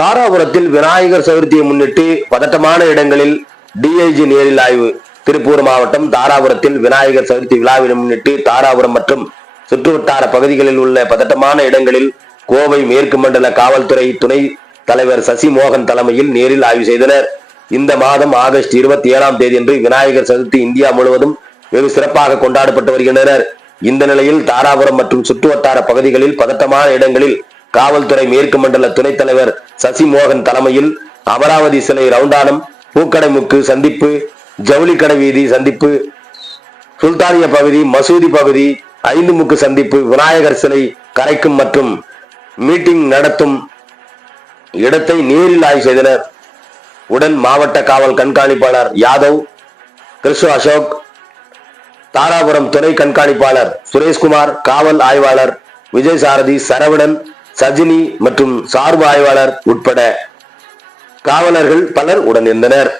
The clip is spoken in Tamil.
தாராபுரத்தில் விநாயகர் சதுர்த்தியை முன்னிட்டு பதட்டமான இடங்களில் டிஐஜி நேரில் ஆய்வு. திருப்பூர் மாவட்டம் தாராபுரத்தில் விநாயகர் சதுர்த்தி விழாவினை முன்னிட்டு தாராபுரம் மற்றும் சுற்றுவட்டார பகுதிகளில் உள்ள பதட்டமான இடங்களில் கோவை மேற்கு மண்டல காவல்துறை துணை தலைவர் சசி மோகன் தலைமையில் நேரில் ஆய்வு செய்தனர். இந்த மாதம் ஆகஸ்ட் இருபத்தி ஏழாம் தேதியன்று விநாயகர் சதுர்த்தி இந்தியா முழுவதும் வெகு சிறப்பாக கொண்டாடப்பட்டு வருகின்றனர். இந்த நிலையில் தாராபுரம் மற்றும் சுற்றுவட்டார பகுதிகளில் பதட்டமான இடங்களில் காவல்துறை மேற்கு மண்டல துணைத் தலைவர் சசி மோகன் தலைமையில் அமராவதி சிலை ரவுண்டானம் பூக்கடைமுக்கு சந்திப்பு ஜவுளிக்கடை வீதி சந்திப்பு சுல்தானிய பகுதி மசூதி பகுதி ஐந்து முக்கு சந்திப்பு விநாயகர் சிலை கரைக்கும் மற்றும் மீட்டிங் நடத்தும் இடத்தை நேரில் ஆய்வு செய்தனர். உடன் மாவட்ட காவல் கண்காணிப்பாளர் யாதவ் கிறிஸ்து அசோக் தாராபுரம் துணை கண்காணிப்பாளர் சுரேஷ்குமார் காவல் ஆய்வாளர் விஜய் சாரதி சரவணன் சஜினி மற்றும் சார்பு ஆய்வாளர் உட்பட காவலர்கள் பலர் உடனிருந்தனர்.